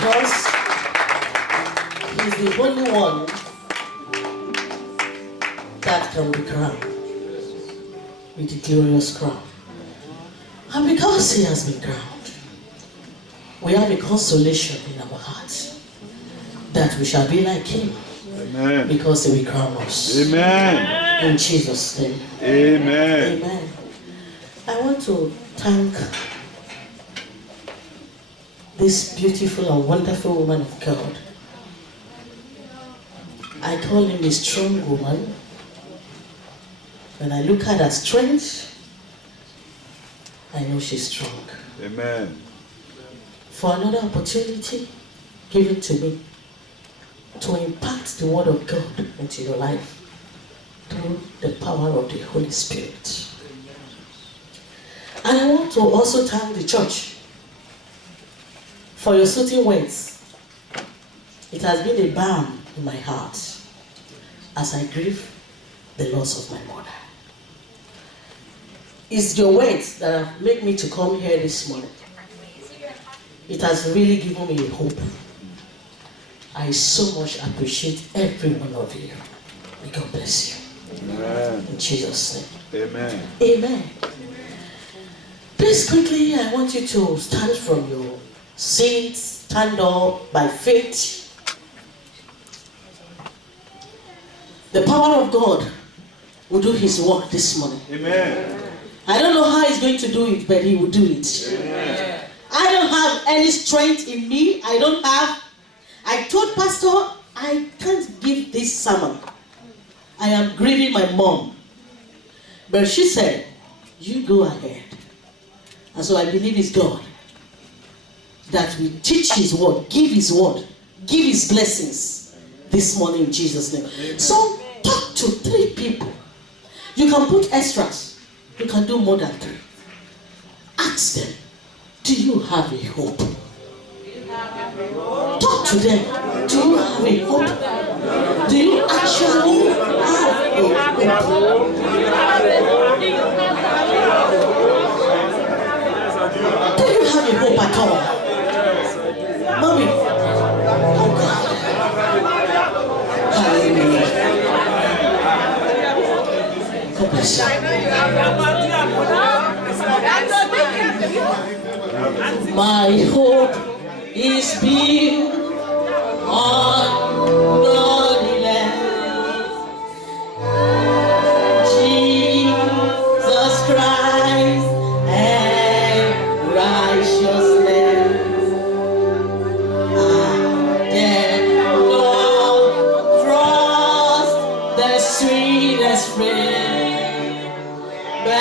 Because he's the only one that can be crowned with the glorious crown. And because he has been crowned, we have a consolation in our hearts that we shall be like him. Amen. Because he will crown us. Amen. In Jesus' name. Amen. Amen. I want to thank this beautiful and wonderful woman of God. I call him a strong woman. When I look at her strength, I know she's strong. Amen. For another opportunity given to me to impact the word of God into your life through the power of the Holy Spirit. And I want to also thank the church for your soothing words. It has been a balm in my heart as I grieve the loss of my mother. It's your words that have made me to come here this morning. It has really given me a hope. I so much appreciate every one of you. May God bless you. Amen. In Jesus' name. Amen. Amen. Please quickly, I want you to stand from your seats, stand up by faith. The power of God will do his work this morning. Amen. I don't know how he's going to do it, but he will do it. Amen. I don't have any strength in me. I told Pastor, I can't give this sermon. I am grieving my mom. But she said, you go ahead. And so I believe it's God that will teach his word, give his blessings this morning in Jesus' name. Amen. So talk to 3 people. You can put extras. You can do more than 3. Ask them, do you have a hope? Talk to them. Do you have a hope? Do you actually have a hope? Do you have a hope at all? Mommy. Oh God. Hallelujah. God bless you. My hope is built on godliness. Jesus Christ and righteousness. Then Lord, trust the sweetest friend. But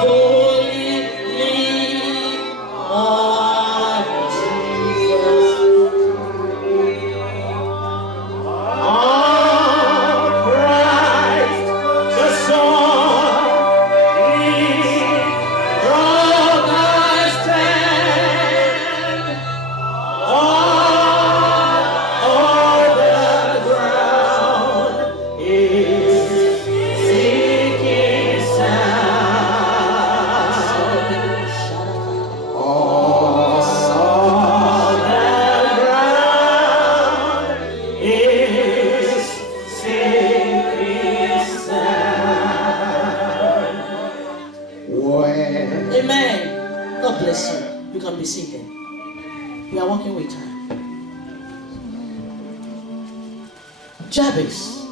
wholly lean on Jesus. On Christ the Son, we brothers stand. All the ground is sinking sound. All solid ground is sinking sound. When Amen. God bless you. You can be seated. We are working with time. Jabez.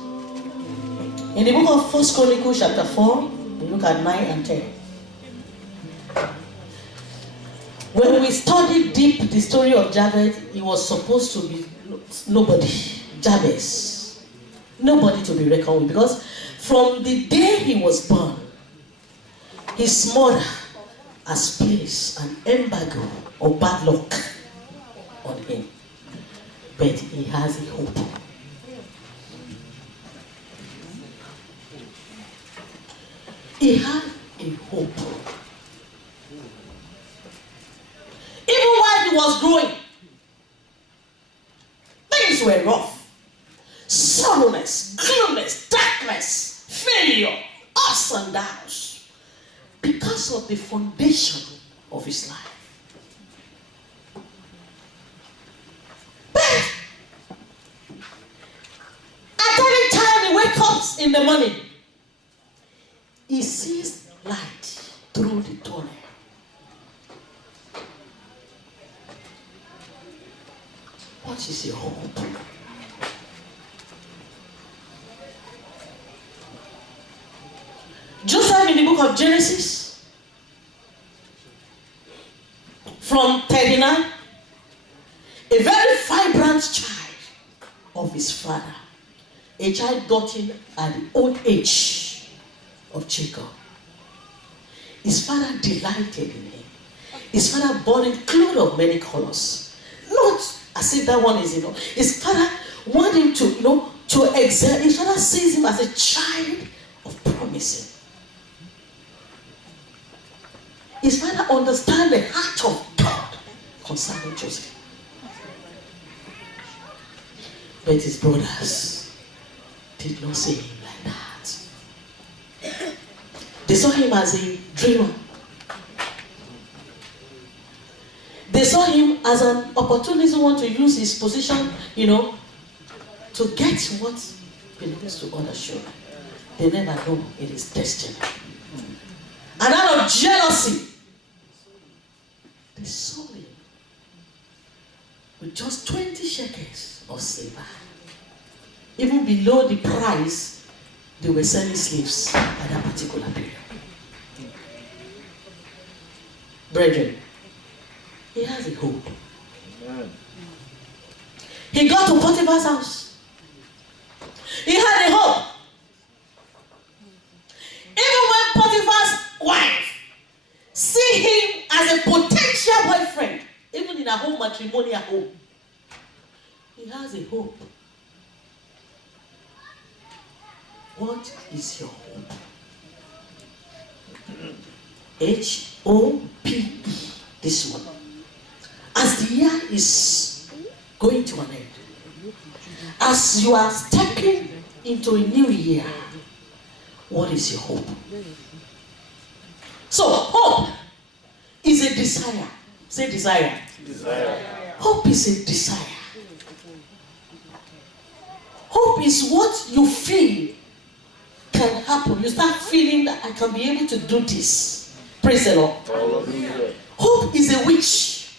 In the book of 1 Chronicles chapter 4, we look at 9 and 10. When we studied deep the story of Jabez, he was supposed to be nobody. Jabez. Nobody to be reckoned with. Because from the day he was born, his mother has placed an embargo of bad luck on him. But he has a hope. He had a hope. Even while he was growing, things were rough. Sorrowness, gloomness, darkness, failure, ups and downs. Because of the foundation of his life. in the morning, he sees light through the tunnel. What is your hope? Joseph in the book of Genesis, from 39, a very vibrant child of his father, a child gotten at the old age of Jacob. His father delighted in him. His father bought him clothes of many colors. Not as if that one is, his father wanted him to, to excel. His father sees him as a child of promising. His father understands the heart of God concerning Joseph. But his brothers did not see him like that. They saw him as a dreamer. They saw him as an opportunist who want to use his position, to get what belongs to other children. They never know it is destiny. And out of jealousy, they sold him with just 20 shekels of silver. Even below the price they were selling slaves at that particular period. Brethren, he has a hope. Amen. He got to Potiphar's house. He had a hope. Even when Potiphar's wife see him as a potential boyfriend, even in a home matrimonial home, he has a hope. What is your hope? HOPE, this one. As the year is going to an end, as you are stepping into a new year, what is your hope? So, hope is a desire. Say desire. Desire. Hope is a desire. Hope is what you feel can happen. You start feeling that I can be able to do this. Praise the Lord. Hallelujah. Hope is a wish.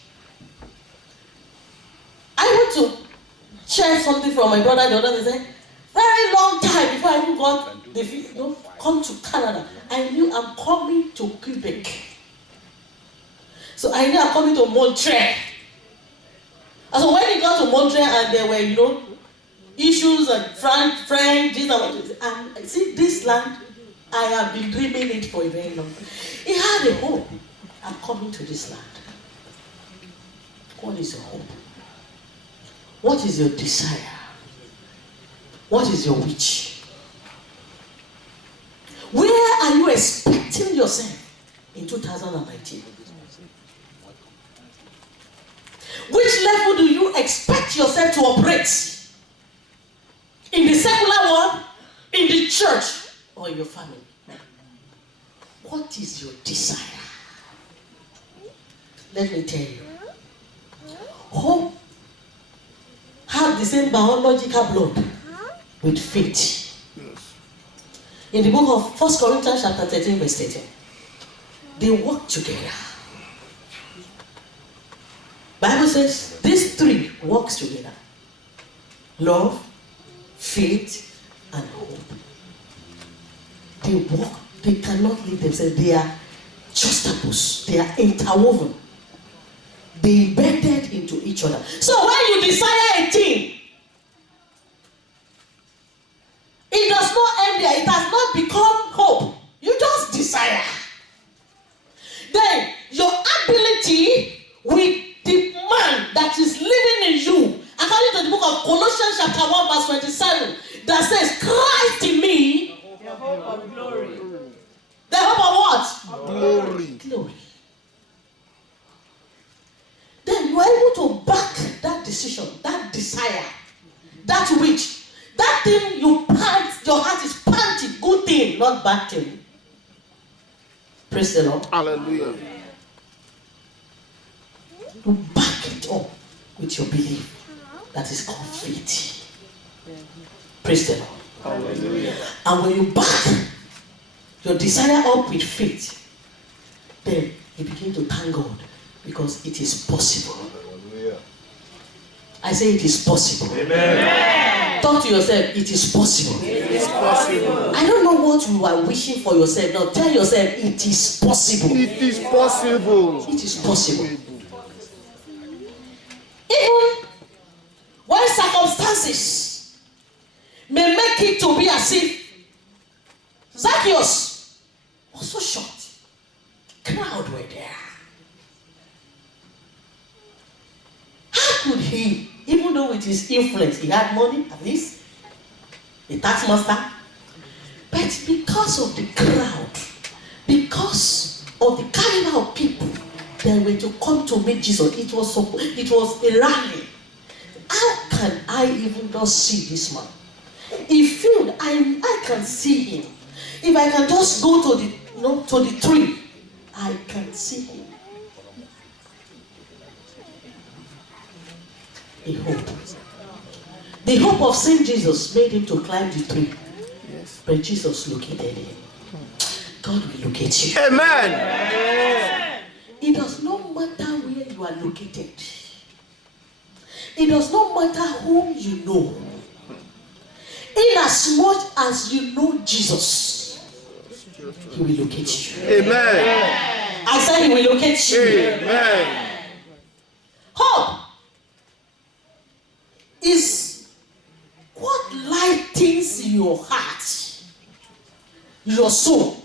I want to share something from my brother the other day. Said, very long time before I even got the come to Canada, I knew I'm coming to Quebec. So I knew I'm coming to Montreal. And so when we got to Montreal and there were, issues and French, and see this land, I have been dreaming it for a very long time. He had a hope. I'm coming to this land. What is your hope? What is your desire? What is your wish? Where are you expecting yourself in 2019? Which level do you expect yourself to operate? In the secular world, in the church, or in your family? What is your desire? Let me tell you. Hope have the same biological blood with faith. In the book of 1 Corinthians chapter 13 verse 13, they work together. Bible says these three works together. Love, faith, and hope. They work, they cannot leave themselves. They are juxtaposed, they are interwoven. They embedded into each other. So when you desire a thing, it does not end there. It has not become hope. You just desire. Then your ability with the man that is living in you, according to the book of Colossians chapter 1 verse 27, that says, Christ in me, the hope of glory. The hope of what? Glory. Glory. Then you are able to back that decision, that desire, that wish, that thing you pant, your heart is panting, good thing, not bad thing. Praise the Lord. Hallelujah. You back it up with your belief that is called faith. Praise the Lord. Hallelujah. And when you back your desire up with faith, then you begin to thank God because it is possible. Hallelujah. I say it is possible. Amen. Talk to yourself, it is possible. It is possible. I don't know what you are wishing for yourself. Now tell yourself it is possible. It is possible. It is possible. Even when circumstances may make it to be as if Zacchaeus was so short. Crowd were there. How could he, even though with his influence, he had money at least, the tax master, but because of the crowd, because of the caliber of people that were to come to meet Jesus, it was a rally. How can I even not see this man? He feel I can see him. If I can just go to the tree, I can see him. A hope. The hope of seeing Jesus made him to climb the tree. Yes. But Jesus located him. God will locate you. Amen. It does not matter where you are located. It does not matter whom you know. Inasmuch as you know Jesus, He will locate you. Amen. I said He will locate you. Amen. Hope is what lightens your heart, your soul,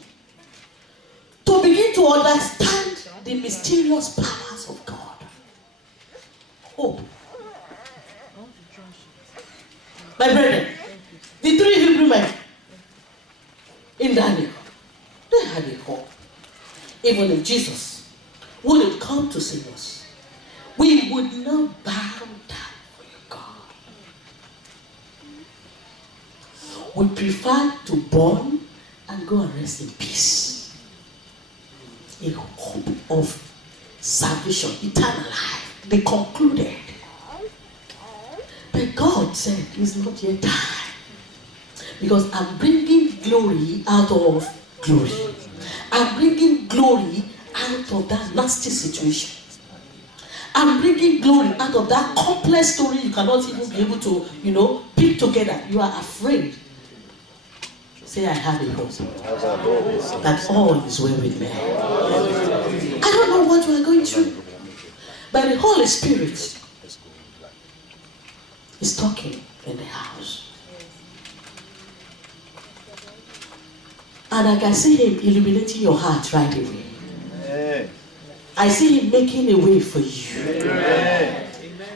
to begin to understand the mysterious powers of God. Hope. My brethren, the three Hebrew men in Daniel, they had a hope. Even if Jesus wouldn't come to save us, we would not bow down for God. We prefer to burn and go and rest in peace. A hope of salvation, eternal life. They concluded. But God said, it's not yet time. Because I'm bringing glory out of glory. I'm bringing glory out of that nasty situation. I'm bringing glory out of that complex story you cannot even be able to, pick together. You are afraid. Say, I have a hope that all is well with me. I don't know what you are going through, but the Holy Spirit is talking in the house. And I can see Him illuminating your heart right away. Amen. I see Him making a way for you. Amen.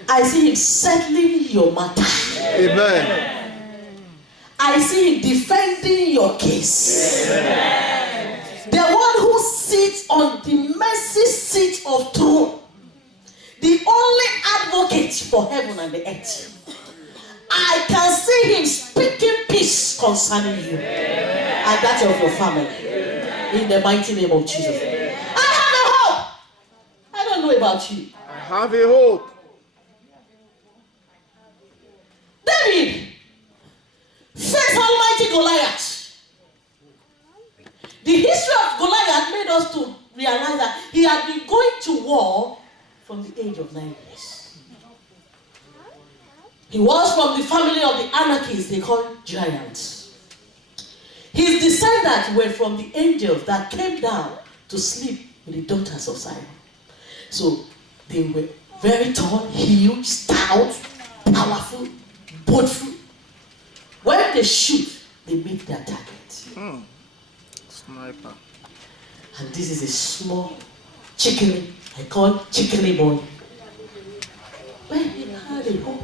I see Him settling your matter. Amen. I see Him defending your case. Amen. The one who sits on the mercy seat of throne, the only advocate for heaven and the earth. I can see Him speaking peace concerning you and that of your family. In the mighty name of Jesus. I have a hope. I don't know about you. I have a hope. David faced Almighty Goliath. The history of Goliath made us to realize that he had been going to war from the age of 9 years. He was from the family of the anarchists they call giants. His descendants were from the angels that came down to sleep with the daughters of Zion. So they were very tall, huge, stout, powerful, boastful. When they shoot, they meet their target. Sniper. And this is a small chicken, I call chickeny boy. But he had a hope.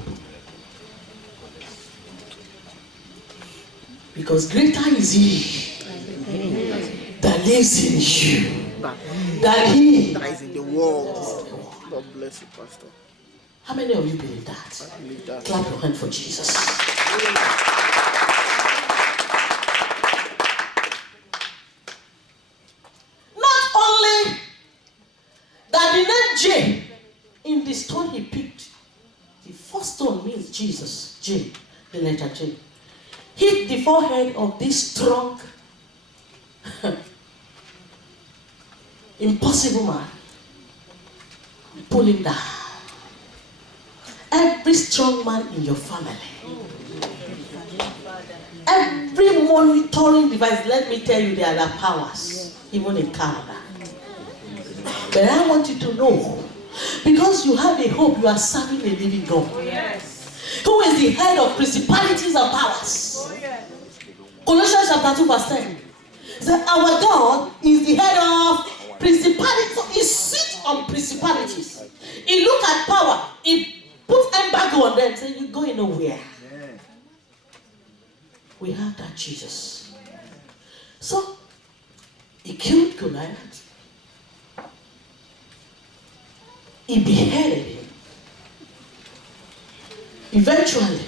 Because greater is He that lives in you than he That is in the world. God bless you, Pastor. How many of you believe that? I believe that. Clap your hand for Jesus. Not only that the name J in the stone he picked, the first stone means Jesus, J, the letter J. hit the forehead of this strong, impossible man. Pull him down. Every strong man in your family, every monitoring device, let me tell you, there are powers, even in Canada. But I want you to know, because you have a hope, you are serving a living God. Who is the head of principalities and powers? Colossians chapter 2 verse 10. So our God is the head of principalities. So he sits on principalities. He look at power. He put embargo on them. Say, you're going nowhere. We have that Jesus. So he killed Goliath. He beheaded him. Eventually,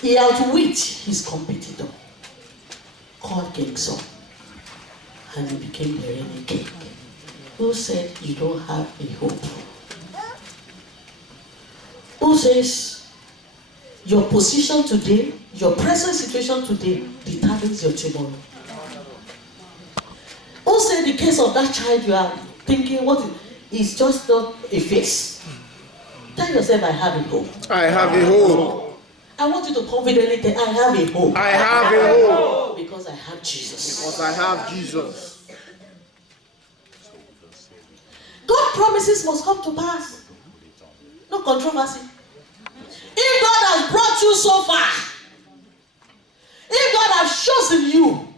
he outwit his competitor called King Saul, and he became the reigning king. Who said you don't have a hope? Who says your position today, your present situation today determines your tomorrow? Who said the case of that child you are thinking what is just not a face? Tell yourself, I have a hope. I have a hope. I want you to confidently say, I have a hope. I have a hope. Because I have Jesus. Because I have Jesus. God promises must come to pass. No controversy. If God has brought you so far, if God has chosen you,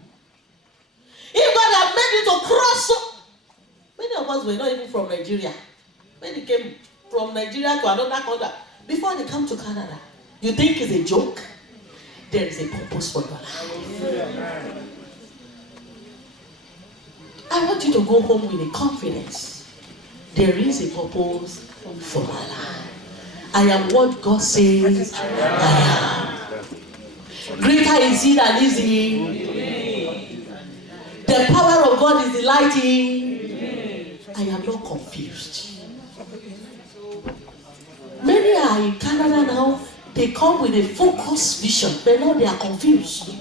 if God has made you to cross so, many of us were not even from Nigeria. When they came from Nigeria to another country, before they come to Canada, you think it's a joke? There is a purpose for your life. I want you to go home with a confidence. There is a purpose for my life. I am what God says I am. Greater is he that lives in me. The power of God is delighting. I am not confused. Many are in Canada now. They come with a focused vision, but now they are confused.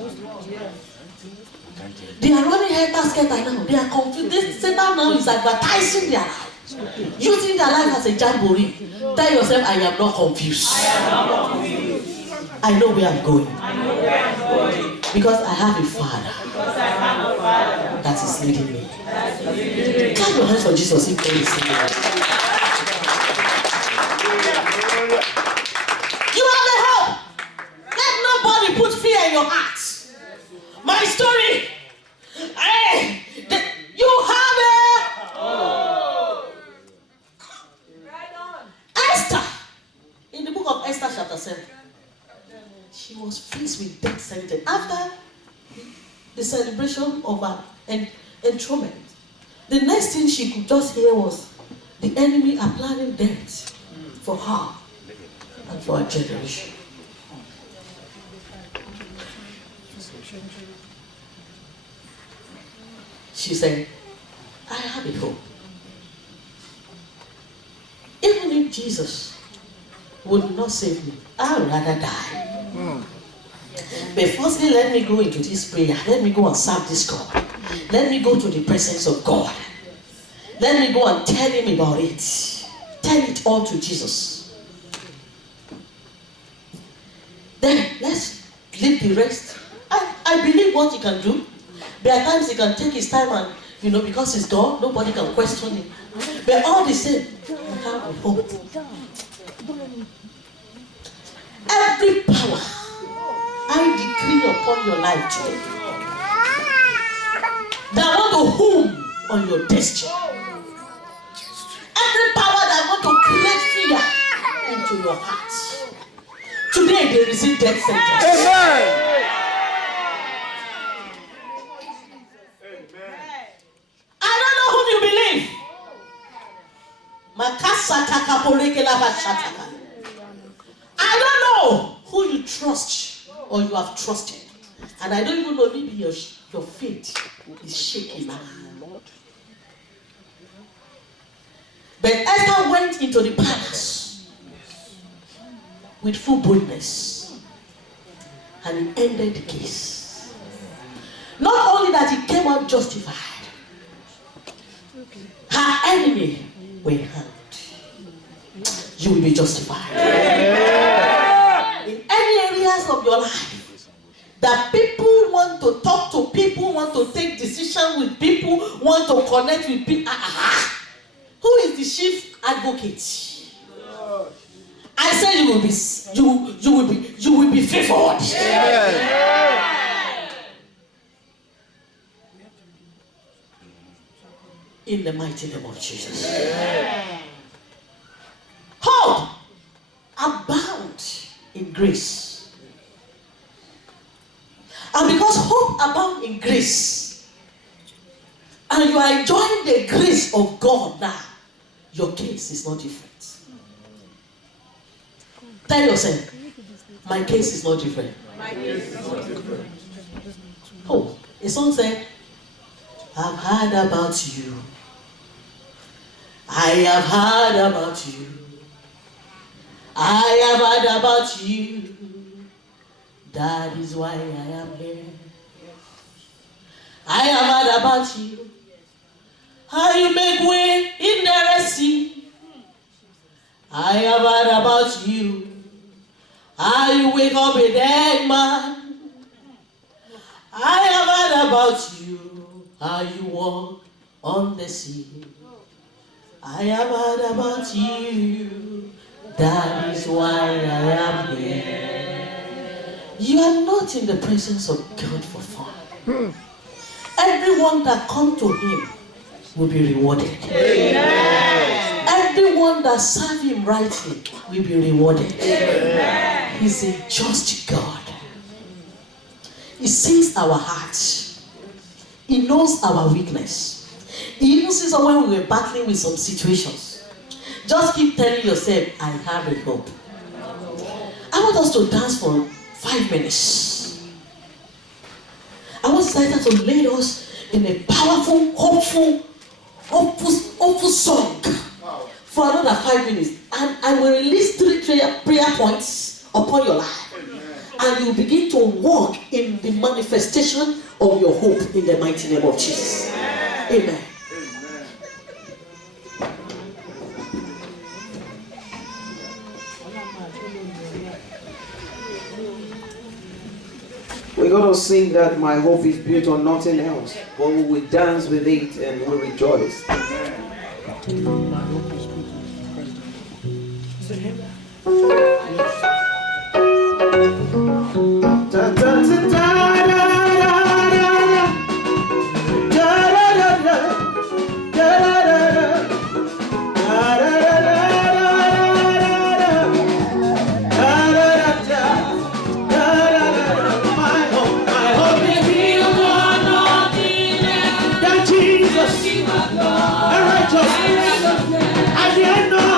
They are running head basket now. They are confused. This Satan now is advertising their life, using their life as a jamboree. Tell yourself, I am not confused. I know where I'm going. Because I have a Father that is leading me. Clap your hands for Jesus if God is leading you. You have a hope. Let nobody put fear in your heart. My story. Hey, you have a hope. Esther, in the book of Esther chapter 7, she was faced with death sentence after the celebration of her enthronement. The next thing she could just hear was the enemy are planning death for her and for her generation. She said, I have a hope. Even if Jesus would not save me, I would rather die. But firstly, let me go into this prayer. Let me go and serve this God. Let me go to the presence of God. Let me go and tell him about it. Tell it all to Jesus. Then let's leave the rest. I believe what he can do. There are times he can take his time and, because he's God, nobody can question him. But all the same, I have a hope. Every power I decree upon your life today that want to home on your destiny. Every power that want to create fear into your heart. Today they receive death sentence. Amen. I don't know whom you believe. I don't know who you trust or you have trusted. And I don't even know, maybe your faith is shaking now. But Esther went into the palace with full boldness. and he ended the case. Not only that, he came out justified. Her enemy were hanged. You will be justified. In any areas of your life that people want to talk to people, want to take decision with people, want to connect with people. Who is the chief advocate? I said you will be favored. In the mighty name of Jesus. Hope abound in grace. And because hope abound in grace, and you are enjoying the grace of God now, your case is not different. Tell yourself, my case is not different. My case is not different. Oh, a song said, I've heard about you. I have heard about you. I have heard about you. That is why I am here. I have heard about you. How you make way in the Red Sea. I have heard about you. How you wake up a dead man. I have heard about you. How you walk on the sea. I have heard about you. That is why I am here. You are not in the presence of God for fun. Everyone that comes to him will be rewarded. Amen. Everyone that serves him rightly will be rewarded. Amen. He's a just God. He sees our hearts. He knows our weakness. He even sees when we were battling with some situations. Just keep telling yourself, I have a hope. I want us to dance for 5 minutes. I want Satan to lead us in a powerful, hopeful song for another 5 minutes. And I will release 3 prayer points upon your life. And you begin to walk in the manifestation of your hope in the mighty name of Jesus. Amen. We're going to sing that my hope is built on nothing else, but we will dance with it and we rejoice. At the end of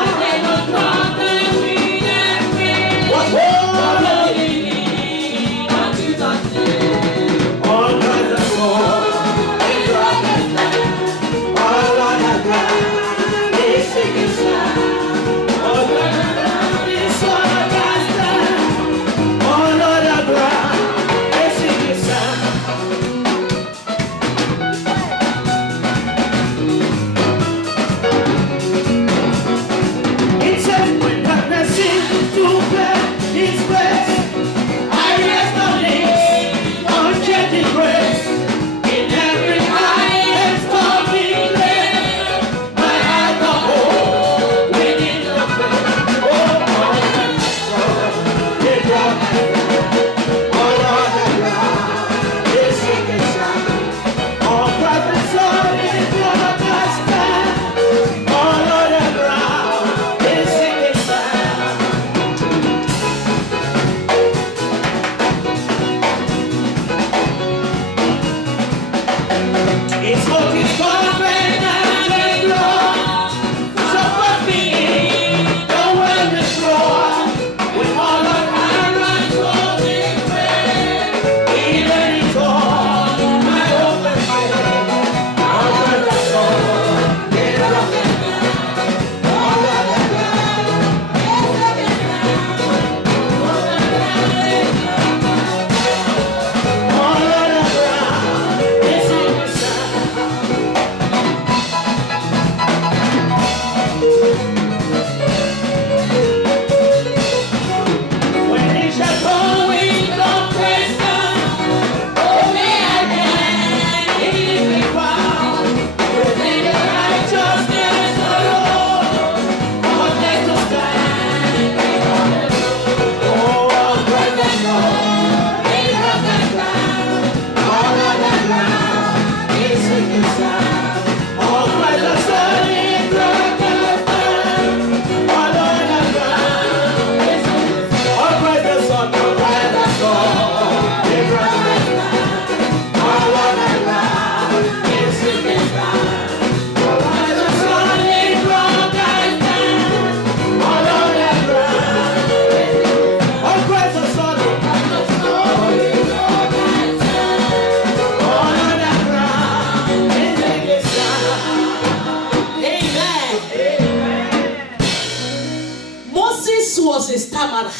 was a stammerer.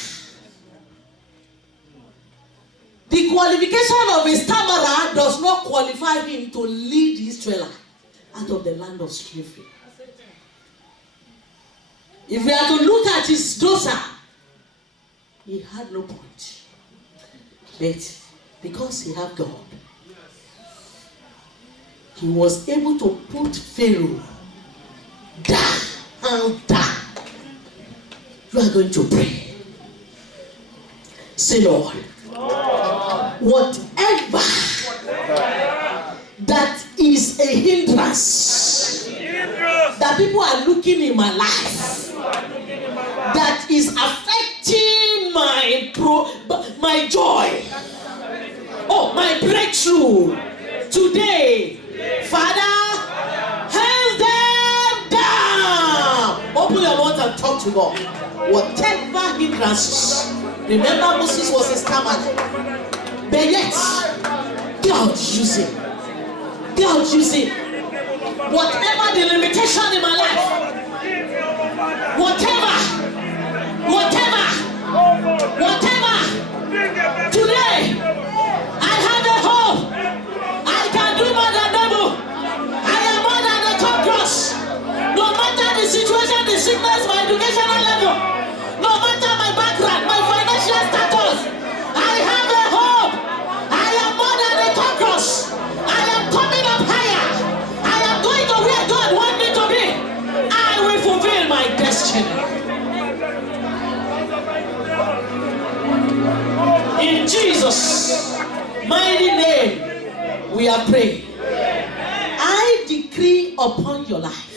The qualification of a stammerer does not qualify him to lead the Israelites out of the land of slavery. If we are to look at his dosa, he had no point. But because he had God, he was able to put Pharaoh down and down. You are going to pray. Say, Lord, whatever that is a hindrance that people are looking in my life that is affecting my joy, my breakthrough today, Father, hands them down. Open your mouth and talk to God. Whatever hindrances. Remember, Moses was a stammerer, but yet God used him. God used him. Whatever the limitation in my life, whatever, today I have a hope. I can do more than double. I am more than a conqueror. No matter the situation, the sickness, my educational level, no matter my background, my financial status, I have a hope. I am more than a conqueror. I am coming up higher. I am going to where God wants me to be. I will fulfill my destiny. In Jesus' mighty name, we are praying. I decree upon your life,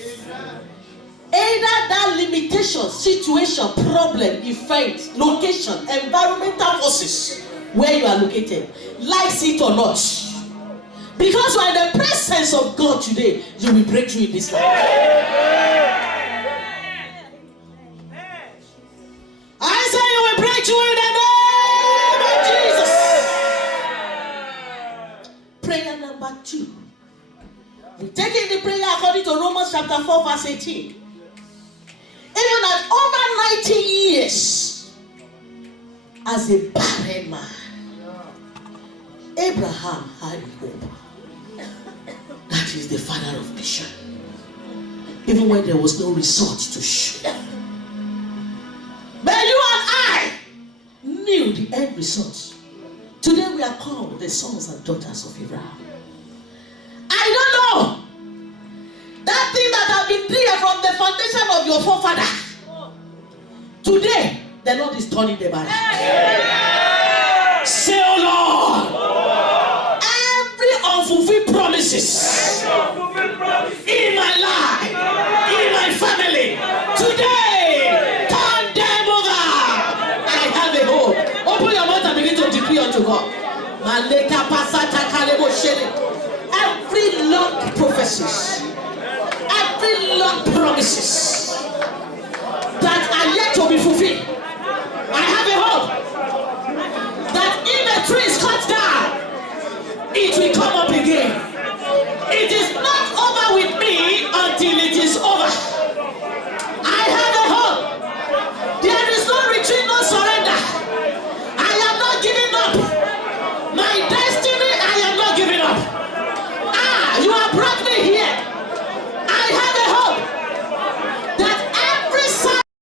either that limitation, situation, problem, event, location, environmental forces where you are located, likes it or not, because you are in the presence of God today, you will break through in this life. I say you will break through in the name of Jesus. Prayer number 2. We take in the prayer according to Romans chapter 4 verse 18. Even at over 90 years as a barren man, Abraham had hope. That is the father of nation. Even when there was no result to show. But you and I knew the end result. Today we are called the sons and daughters of Abraham. I don't know that thing that has been there from the foundation of your forefather. Today, the Lord is turning the back. Say, oh Lord, every unfulfilled promises in my life, in my family, today, turn them over. I have a hope. Open your mouth and begin to decree unto God. Every long prophecies, every long promises